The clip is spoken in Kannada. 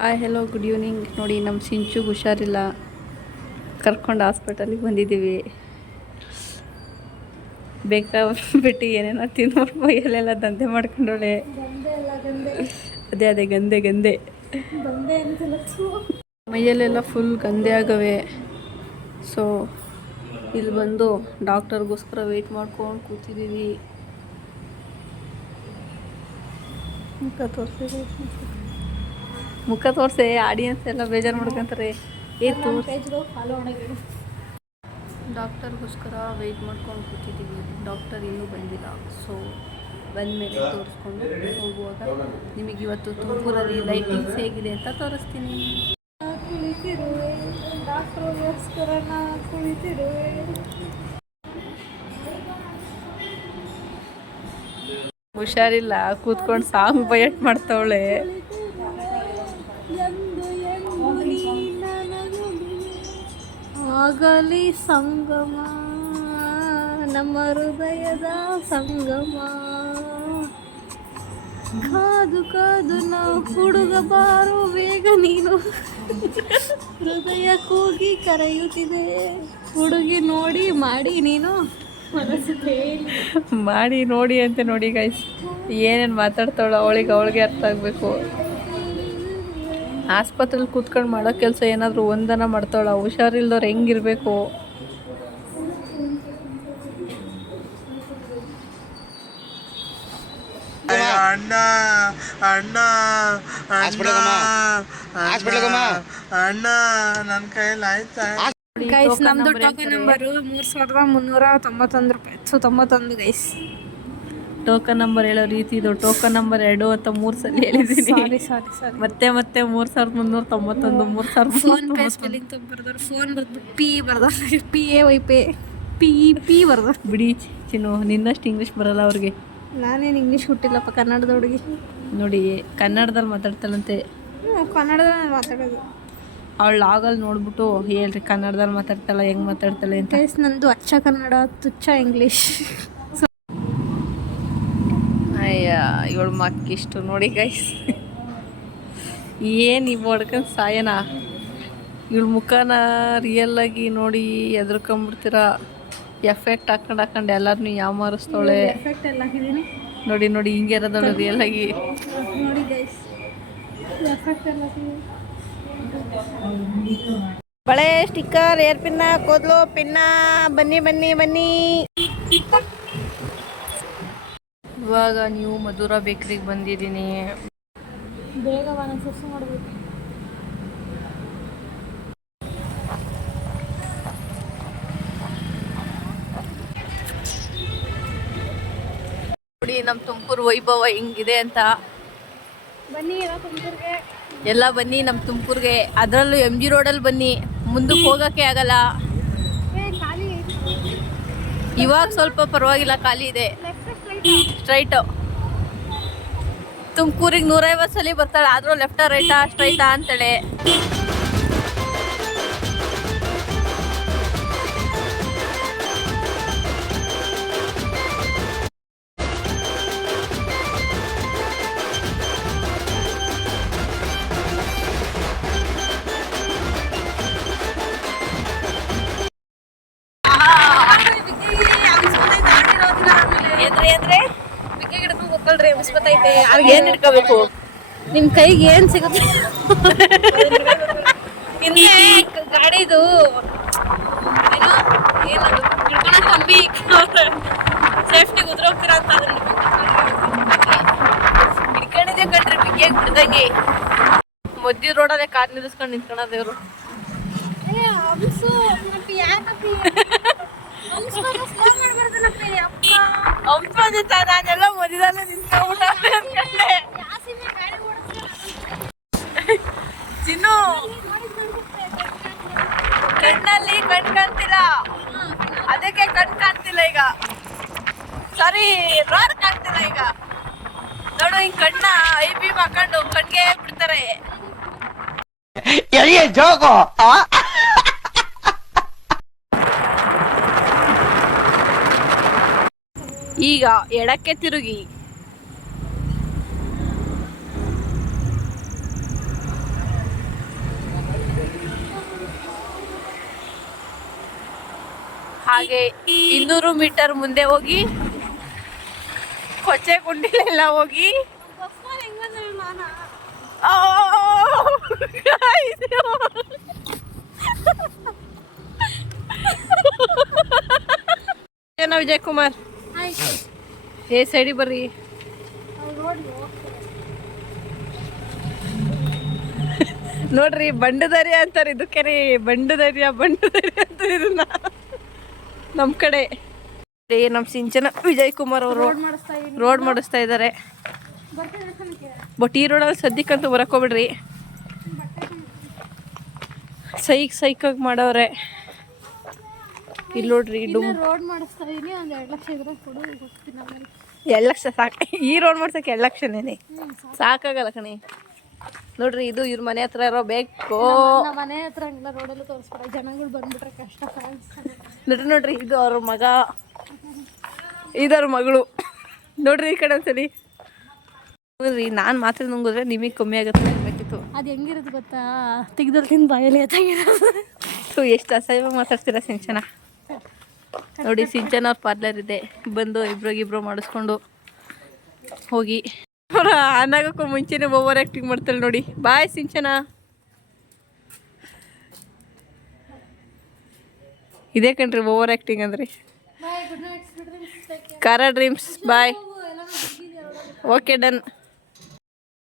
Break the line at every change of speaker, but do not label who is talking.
ಹಾಯ್ ಹೆಲೋ ಗುಡ್ ಈವ್ನಿಂಗ್ ನೋಡಿ ನಮ್ಮ ಸಿಂಚುಗೆ ಹುಷಾರಿಲ್ಲ. ಕರ್ಕೊಂಡು ಹಾಸ್ಪಿಟಲಿಗೆ ಬಂದಿದ್ದೀವಿ. ಬೇಕಾಬಿಟ್ಟು ಏನೇನೋ ತಿನ್ನೋರು ಮೈಯಲ್ಲೆಲ್ಲ ದಂಧೆ ಮಾಡ್ಕೊಂಡೋಳೆ ಅದೇ ಅದೇ ಗಂದೆ ಗಂದೆ ಮೈಯಲ್ಲೆಲ್ಲ ಫುಲ್ ಗಂದೆ ಆಗವೆ. ಸೊ ಇಲ್ಲಿ ಬಂದು ಡಾಕ್ಟರ್ಗೋಸ್ಕರ ವೆಯ್ಟ್ ಮಾಡ್ಕೊಂಡು ಕೂತಿದ್ದೀವಿ. ಮುಖ ತೋರಿಸಿ ಆಡಿಯನ್ಸ್ ಎಲ್ಲ ಬೇಜಾರು ಮಾಡ್ಕೊಂತಾರೆ. ಏ ತೋರಿಸಿ. ಡಾಕ್ಟರ್ಗೋಸ್ಕರ ವೆಯ್ಟ್ ಮಾಡ್ಕೊಂಡು ಕೂತಿದ್ದೀವಿ. ಡಾಕ್ಟರ್ ಇನ್ನೂ ಬಂದಿಲ್ಲ. ಸೊ ಬಂದಮೇಲೆ ತೋರಿಸ್ಕೊಂಡು ಹೋಗುವಾಗ ನಿಮಗೆ ಇವತ್ತು ತುಮಕೂರಲ್ಲಿ ಲೈಟಿಂಗ್ಸ್ ಹೇಗಿದೆ ಅಂತ ತೋರಿಸ್ತೀನಿ.
ಕುಳಿತಿರುವೆ ಡಾಕ್ಟ್ರಿಗೋಸ್ಕರ ನಾ ಕುಳಿತಿರುವೆ.
ಹುಷಾರಿಲ್ಲ ಕೂತ್ಕೊಂಡು ಸಾಂಗ್ ಬಯಟ್ ಮಾಡ್ತಾವಳೆ.
ಆಗಲಿ ಸಂಗಮ, ನಮ್ಮ ಹೃದಯದ ಸಂಗಮ. ಕಾದು ಕಾದು ನಾವು ಹುಡುಗ ಬಾರು ಬೇಗ ನೀನು. ಹೃದಯ ಕೂಗಿ ಕರೆಯುತ್ತಿದೆ. ಹುಡುಗಿ ನೋಡಿ, ಮಾಡಿ ನೀನು.
ಮಾಡಿ ನೋಡಿ ಅಂತ ನೋಡಿ ಗೈಸ್ ಏನೇನು ಮಾತಾಡ್ತಾವಳ ಅವಳಿಗೆ ಅವಳಿಗೆ ಅರ್ಥ ಆಗಬೇಕು. ಆಸ್ಪತ್ರೆಲಿ ಕೂತ್ಕೊಂಡು ಮಾಡೋ ಕೆಲಸ ಏನಾದರೂ ಒಂದನ ಮಾಡ್ತಾಳ ಹುಷಾರಿಲ್ದವ್ರು ಹೆಂಗಿರಬೇಕು
ಅಯ್ಯೋ, ಅಣ್ಣ ಅಣ್ಣ
ಹಾಸ್ಪಿಟ್ಲಿಗಮ್ಮ. ಹಾಸ್ಪಿಟ್ಲಿಗಮ್ಮ.
ಅಣ್ಣ ನನ್ನ ಕೈಯಲ್ಲಿ ಆಯ್ತಾ
ಗೈಸ್ ನಮ್ದು ಟೋಕನ್ ನಂಬರು ಮೂರು ಸಾವಿರದ ಮುನ್ನೂರ ತೊಂಬತ್ತೊಂದು ರೂಪಾಯಿ ಸೊ ತೊಂಬತ್ತೊಂದು ಗೈಸ್
ಟೋಕನ್ ನಂಬರ್ ಹೇಳೋ ರೀತಿ ಇದು ಟೋಕನ್ ನಂಬರ್ ಎರಡು ಅಂತ ಮೂರು ಸಲ ಹೇಳಿದ್ದೀನಿ.
ಸಾರಿ ಸಾರಿ ಸಾರಿ
ಮತ್ತೆ ಮತ್ತೆ ಮೂರು ಸಾವಿರದ ಮುನ್ನೂರ ತೊಂಬತ್ತೊಂದು ಮೂರು ಸಾವಿರದ
ಫೋನ್ ಪೇ ಸ್ಪೆಲ್ಲಿಂಗ್ ತಪ್ಪು ಬರ್ದಾರ ಫೋನ್ ಬರ್ದ್ಬಿಟ್ಟು ಪಿ ಬರ್ದ P A Y pay P P ಬರ್ದ
ಬಿಡಿ ಚಿನ್ನು ನಿನ್ನಷ್ಟು ಇಂಗ್ಲೀಷ್ ಬರಲ್ಲ ಅವ್ರಿಗೆ.
ನಾನೇನು ಇಂಗ್ಲೀಷ್ ಹುಟ್ಟಿಲ್ಲಪ್ಪ ಕನ್ನಡದ ಹುಡುಗಿ.
ನೋಡಿ ಕನ್ನಡದಲ್ಲಿ ಮಾತಾಡ್ತಾಳಂತೆ.
ಕನ್ನಡದಲ್ಲಿ ಮಾತಾಡೋದು.
ಅವಳು ಲಾಗಲ್ಲಿ ನೋಡ್ಬಿಟ್ಟು ಹೇಳ್ರಿ ಕನ್ನಡದಲ್ಲಿ ಮಾತಾಡ್ತಾಳ ಹೆಂಗ್ ಮಾತಾಡ್ತಾಳೆ ಅಂತ.
ನಂದು ಅಚ್ಚ ಕನ್ನಡ ತುಚ್ಚ ಇಂಗ್ಲೀಷ್
ಇವಳು ಮಕ್ಕಿಷ್ಟು ನೋಡಿ ಗೈಸ್ ಏನು ಇವು ಹೊಡ್ಕೊಂಡು ಸಾಯನ? ಇವಳು ಮುಖನ ರಿಯಲ್ ಆಗಿ ನೋಡಿ ಎದ್ರಕೊಂಬಿಡ್ತೀರ? ಎಫೆಕ್ಟ್ ಹಾಕೊಂಡು ಹಾಕೊಂಡು ಎಲ್ಲರನ್ನೂ ಯಾವ ಮಾರಿಸ್ತಾಳೆ
ಎಫೆಕ್ಟ್ ಎಲ್ಲ ಹಾಕಿದ್ದೀನಿ
ನೋಡಿ ನೋಡಿ ಹಿಂಗೆ ಇರೋದವಳು ರಿಯಲ್ ಆಗಿ.
ನೋಡಿ ಗೈಸ್ ಎಫೆಕ್ಟ್ ಎಲ್ಲ ಹಾಕಿದ್ದೀನಿ
ಬಳೆ ಸ್ಟಿಕ್ಕರ್ ಏರ್ ಪಿನ್ನ ಕೂದಲು ಪಿನ್ನ ಬನ್ನಿ ಬನ್ನಿ ಬನ್ನಿ. ಇವಾಗ ನೀವು ಮಧುರ ಬೇಕ್ರಿಗೆ ಬಂದಿದ್ದೀನಿ.
ಬೇಗ ಮಾಡಬೇಕು.
ನೋಡಿ ನಮ್ಮ ತುಮಕೂರು ವೈಭವ ಹಿಂಗಿದೆ ಅಂತ.
ಬನ್ನಿ ಎಲ್ಲ ತುಮಕೂರಿಗೆ.
ಎಲ್ಲ ಬನ್ನಿ ನಮ್ಮ ತುಮಕೂರಿಗೆ. ಅದರಲ್ಲೂ ಎಂ ಜಿ ರೋಡಲ್ಲಿ ಬನ್ನಿ. ಮುಂದಕ್ಕೆ ಹೋಗೋಕ್ಕೆ ಆಗಲ್ಲ. ಇವಾಗ ಸ್ವಲ್ಪ ಪರವಾಗಿಲ್ಲ ಖಾಲಿ ಇದೆ.
ಸ್ಟ್ರೈಟ್
ತುಮಕೂರಿಗೆ ನೂರೈವತ್ತು ಸಲ ಬರ್ತಾಳೆ. ಆದರೂ ಲೆಫ್ಟಾ ರೈಟಾ ಸ್ಟ್ರೈಟಾ ಅಂತೇಳಿ. ಏನ್ ಇಟ್ಕೋಬೇಕು?
ನಿಮ್ ಕೈಗೆ ಏನ್ ಸಿಗುತ್ತೆ? ಗಾಡಿದು ಕಂಬಿ ಸೇಫ್ಟಿ ಉದ್ರೋಗ್ತೀರ ಅಂತ
ಹಿಡ್ಕೊಂಡಿದ್ದೆ ಕಣ್ರಿ ಬಿಗ್ಗೆ ಬಿಡ್ದಂಗೆ. ಮಧ್ಯ ರೋಡಲ್ಲೇ ಕಾರ್ ನಿಲ್ಲಿಸ್ಕೊಂಡು ನಿಂತ್ಕೊಳ್ಳೋದೇವ್ರು ಅಂಪದಿತ್ತ ನಾನೆಲ್ಲ ಮಧ್ಯದಲ್ಲೇ ನಿಂತ್ಕೊಂಡ್ಬಿಟ್ಟೆ ಅನ್ಕೊಂಡೆ ಚಿನ್ನು, ಕಣ್ಣಲ್ಲಿ ಕಣ್ ಕಾಣ್ತಿಲ್ಲ. ಅದಕ್ಕೆ ಕಣ್ ಕಾಣ್ತಿಲ್ಲ ಈಗ. ಸರಿ, ರೋಡ್ ಕಾಣ್ತಿಲ್ಲ ಈಗ. ನೋಡು, ಹಿಂಗ್ ಕಣ್ಣ, ಐ ಬಿ ಹಾಕೊಂಡು ಕಣ್ಗೆ ಬಿಡ್ತಾರೆ.
ಎಲ್ಲಿಗೆ
ಈಗ ಎಡಕ್ಕೆ ತಿರುಗಿ ಹಾಗೆ ಇನ್ನೂರು ಮೀಟರ್ ಮುಂದೆ ಹೋಗಿ ಕೊಚ್ಚೆ ಕುಂಡಿಲೆಲ್ಲ ಹೋಗಿ ವಿಜಯ್ ಕುಮಾರ್ ಏ ಸೈಡಿ ಬರ್ರಿ. ನೋಡ್ರಿ ಬಂಡದಾರಿ ಅಂತಾರೆ. ಇದಕ್ಕೆ ರೀ ಬಂಡದರಿಯ ಬಂಡದರಿ ಅಂತಾರೆ ಇದನ್ನ. ನಮ್ಮ ಕಡೆ. ಏ ನಮ್ಮ ಸಿಂಚನ ವಿಜಯ್ ಕುಮಾರ್ ಅವರು ರೋಡ್ ಮಾಡಿಸ್ತಾ ಇದ್ದಾರೆ. ಬಟ್ ಈ ರೋಡಲ್ಲಿ ಸದ್ಯಕ್ಕಂತೂ ಬರಕೋಬಿಡ್ರಿ ಸೈಕ್ ಸೈಕಾಗಿ ಮಾಡವ್ರೆ ಇಲ್ಲಿ ನೋಡ್ರಿ ಡುಮ್
ರೋಡ್ ಮಾಡಿಸ್ತಾ ಇದೀನಿ ಒಂದ್ ಎರಡು ಲಕ್ಷ ಇದ್ರೆ ಕೊಡು
ಎರಡು ಲಕ್ಷ ಸಾಕು. ಈ ರೋಡ್ ಮಾಡ್ಸಕ್ಕೆ ಎರಡು ಲಕ್ಷನೇ ಸಾಕಾಗಲ್ಲ ಕಣಿ. ನೋಡ್ರಿ ಇದು ಇವ್ರ ಮನೆ ಹತ್ರ ಇರೋ ಬೇಕು.
ಮನೆ ಹತ್ರ ಹಂಗೆಲ್ಲ ರೋಡೆಲ್ಲ ತೋರಿಸ್ಬೇಡ ಜನಗಳು ಬಂದ್ಬಿಟ್ರೆ ಕಷ್ಟ
ನೋಡ್ರಿ ನೋಡ್ರಿ ಇದು ಅವ್ರ ಮಗ. ಇದವ್ರ ಮಗಳು. ನೋಡ್ರಿ ಈ ಕಡೆ ಒಂದ್ಸಲಿ. ನೋಡ್ರಿ ನಾನು ಮಾತ್ರ ನುಂಗಿದ್ರೆ ನಿಮಗೆ ಕಮ್ಮಿ ಆಗುತ್ತೆ ಅನ್ಬೇಕಿತ್ತು.
ಅದು ಹೆಂಗಿರುತ್ತೆ ಗೊತ್ತಾ? ತೆಗ್ದಲ್ಲಿ ತಿಂದು ಬಾಯಲ್ಲಿ ಎತ್ತಾಗಿರೋದು.
ಸೊ ಎಷ್ಟು ಅಸಹ್ಯವಾಗಿ ಮಾತಾಡ್ತೀರಾ ಸಿಂಚನ? ನೋಡಿ ಸಿಂಚನ ಅವ್ರ ಪಾರ್ಲರ್ ಇದೆ. ಬಂದು ಇಬ್ರಿಗಿಬ್ರು ಮಾಡಿಸ್ಕೊಂಡು ಹೋಗಿ. ಅವರ ಆನ್ ಆಗೋಕ್ಕೂ ಮುಂಚೆನೇ ಓವರ್ ಆ್ಯಕ್ಟಿಂಗ್ ಮಾಡ್ತಾಳೆ ನೋಡಿ. ಬಾಯ್ ಸಿಂಚನ. ಇದೇ ಕಣ್ರಿ ಓವರ್ ಆ್ಯಕ್ಟಿಂಗ್ ಅಂದ್ರೆ. ಕಾರ ಡ್ರೀಮ್ಸ್ ಬಾಯ್ ಓಕೆ ಡನ್